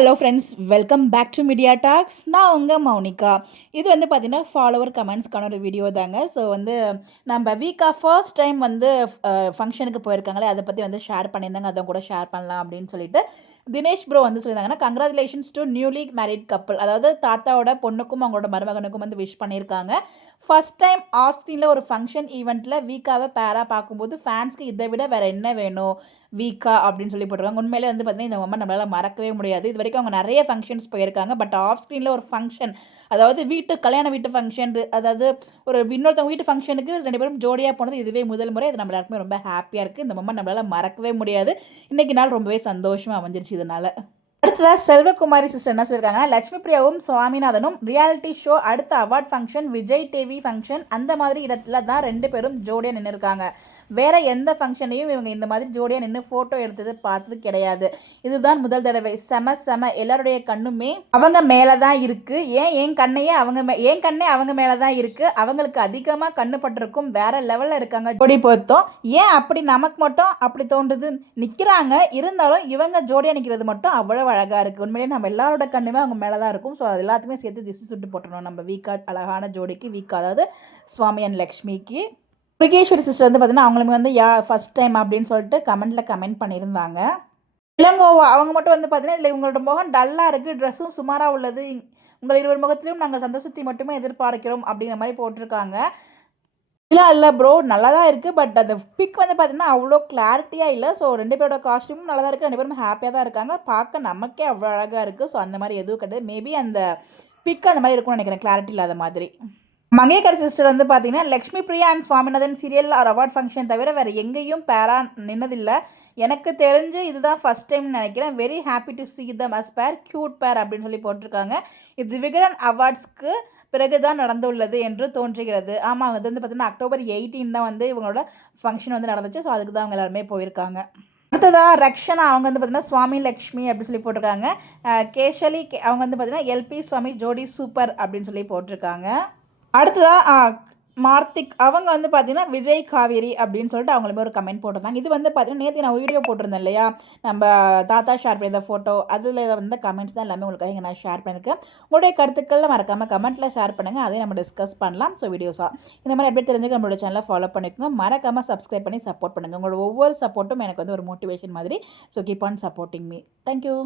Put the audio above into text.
Hello friends, welcome back to Media Talks. நான் உங்கள் மௌனிகா. இது வந்து பார்த்தீங்கன்னா ஃபாலோவர் கமெண்ட்ஸ்க்கான ஒரு வீடியோ தாங்க. ஸோ வந்து நம்ம வீக்காக ஃபர்ஸ்ட் டைம் வந்து ஃபங்க்ஷனுக்கு போயிருக்காங்களே, அதை பற்றி வந்து ஷேர் பண்ணியிருந்தாங்க. அதை கூட ஷேர் பண்ணலாம் அப்படின்னு சொல்லிட்டு தினேஷ் ப்ரோ வந்து சொல்லியிருந்தாங்கன்னா, congratulations to newly married couple. அதாவது தாத்தாவோட பொண்ணுக்கும் அவங்களோட மருமகனுக்கும் வந்து விஷ் பண்ணியிருக்காங்க. ஃபர்ஸ்ட் டைம் ஆஃப் ஸ்க்ரீனில் ஒரு ஃபங்க்ஷன் ஈவெண்ட்டில் வீக்காவை பேராக பார்க்கும்போது ஃபேன்ஸ்க்கு இதை விட வேறு என்ன வேணும் வீக்கா அப்படின்னு சொல்லி போட்டிருக்காங்க. உண்மையிலே வந்து பார்த்தீங்கன்னா இந்த மொமெண்ட் நம்மளால் மறக்கவே முடியாது. இது வரைக்கும் அவங்க நிறைய ஃபங்க்ஷன்ஸ் போயிருக்காங்க. பட் ஆஃப் ஸ்க்ரீனில் ஒரு ஃபங்க்ஷன், அதாவது கல்யாண வீட்டு ஃபங்க்ஷன், அதாவது ஒரு இன்னொருத்தவங்க வீட்டு ஃபங்க்ஷனுக்கு 2 பேரும் ஜோடியாக போனது இதுவே முதல் முறை. இது நம்ம எல்லாருக்குமே ரொம்ப ஹாப்பியாக இருக்குது. இந்த மொமெண்ட் நம்மளால் மறக்கவே முடியாது. இன்றைக்கி நாள் ரொம்பவே சந்தோஷமாக அமைஞ்சிருச்சு இதனால். அடுத்ததாக செல்வகுமாரி சிஸ்டர் என்ன சொல்லியிருக்காங்கன்னா, லட்சுமி பிரியாவும் சுவாமிநாதனும் ரியாலிட்டி ஷோ, அடுத்த award function, Vijay TV function, அந்த மாதிரி இடத்துல தான் 2 பேரும் ஜோடியாக நின்று இருக்காங்க. வேற எந்த ஃபங்க்ஷனையும் இவங்க இந்த மாதிரி ஜோடியாக நின்று ஃபோட்டோ எடுத்தது பார்த்தது கிடையாது. இதுதான் முதல் தடவை. செம எல்லாருடைய கண்ணுமே அவங்க மேலே தான் இருக்குது. என் கண்ணே அவங்க மேலே தான் இருக்குது. அவங்களுக்கு அதிகமாக கண்ணு பட்டிருக்கும். வேற லெவலில் இருக்காங்க ஜோடி பொருத்தம். ஏன் அப்படி நமக்கு மட்டும் அப்படி தோன்றுது? நிற்கிறாங்க, இருந்தாலும் இவங்க ஜோடியாக நிற்கிறது மட்டும் அவ்வளோ அழகாக இருக்குது. உண்மையிலேயே நம்ம எல்லாரோட கண்ணுமே அவங்க மேலே தான் இருக்கும். ஸோ அது எல்லாத்துக்குமே சேர்த்து திசை சுட்டு போட்டுருணும் நம்ம வீக்கா அழகான ஜோடிக்கு. வீக்கா அதாவது சுவாமி அண்ட் லக்ஷ்மிக்கு. முருகேஸ்வரி சிஸ்டர் வந்து பார்த்தீங்கன்னா அவங்களுக்கு வந்து ஃபர்ஸ்ட் டைம் அப்படின்னு சொல்லிட்டு கமெண்ட் பண்ணியிருந்தாங்க. இளங்கோவா அவங்க மட்டும் வந்து பார்த்தீங்கன்னா இதில் இவங்களோட முகம் டல்லாக இருக்குது, ட்ரெஸ்ஸும் சுமாராக உள்ளது, உங்கள் இருவர் முகத்திலையும் நாங்கள் சந்தோஷத்தை மட்டுமே எதிர்பார்க்கிறோம் அப்படிங்கிற மாதிரி போட்டிருக்காங்க. இல்லை ப்ரோ, நல்லா தான் இருக்குது. பட் அந்த பிக் வந்து பார்த்தீங்கன்னா அவ்வளோ கிளாரிட்டியாக இல்லை. ஸோ 2 பேரோட காஸ்ட்யூமும் நல்லா தான் இருக்குது. 2 பேரும் ஹாப்பியாக தான் இருக்காங்க. பார்க்க நமக்கே அவ்வளோ அழகாக இருக்குது. ஸோ அந்த மாதிரி எதுவும் கிடையாது. மேபி அந்த பிக் அந்த மாதிரி இருக்கும்னு நினைக்கிறேன், கிளாரிட்டி இல்லாத மாதிரி. மங்கையக்கரை சிஸ்டர் வந்து பார்த்தீங்கன்னா, Lakshmi Priya and Swaminathan serial or award function தவிர வேறு எங்கேயும் பேரா நின்னதில்லை. எனக்கு தெரிஞ்சு இதுதான் ஃபஸ்ட் டைம்னு நினைக்கிறேன். Very happy to see them as pair, cute pair அப்படின்னு சொல்லி போட்டிருக்காங்க. இது விகடன் அவார்ட்ஸ்க்கு பிறகுதான் நடந்துள்ளது என்று தோன்றுகிறது. ஆமாம், இது வந்து பார்த்தீங்கன்னா October 18 தான் வந்து இவங்களோட ஃபங்க்ஷன் வந்து நடந்துச்சு. ஸோ அதுக்கு தான் அவங்க எல்லாருமே போயிருக்காங்க. அடுத்ததாக ரக்ஷனா அவங்க வந்து பார்த்தீங்கன்னா சுவாமி லக்ஷ்மி அப்படின்னு சொல்லி போட்டிருக்காங்க. கேஷலி அவங்க வந்து பார்த்தீங்கன்னா எல்பி சுவாமி ஜோடி சூப்பர் அப்படின்னு சொல்லி போட்டிருக்காங்க. அடுத்ததாக மார்த்திக் அவங்க வந்து பார்த்தீங்கன்னா விஜய் காவேரி அப்படின்னு சொல்லிட்டு அவங்களுமே ஒரு கமெண்ட் போட்டிருந்தாங்க. இது வந்து பார்த்தீங்கன்னா நேற்று நான் வீடியோ போட்டிருந்தேன் இல்லையா, நம்ம தாத்தா ஷேர் பண்ணியிருந்த ஃபோட்டோ, அதில் வந்து கமெண்ட்ஸ் தான் எல்லாமே உங்களுக்காக இங்கே நான் ஷேர் பண்ணியிருக்கேன். உங்களுடைய கருத்துக்களில் மறக்காமல் கமெண்ட்டில் ஷேர் பண்ணுங்கள். அதையும் நம்ம டிஸ்கஸ் பண்ணலாம். ஸோ வீடியோஸாக இந்த மாதிரி எப்படி தெரிஞ்சுக்க நம்மளோட சேனலை ஃபாலோ பண்ணிக்கோங்க. மறக்காமல் சப்ஸ்கிரைப் பண்ணி சப்போர்ட் பண்ணுங்கள். உங்களோட ஒவ்வொரு சப்போர்ட்டும் எனக்கு வந்து ஒரு மோட்டிவேஷன் மாதிரி. So keep on supporting me. Thank you.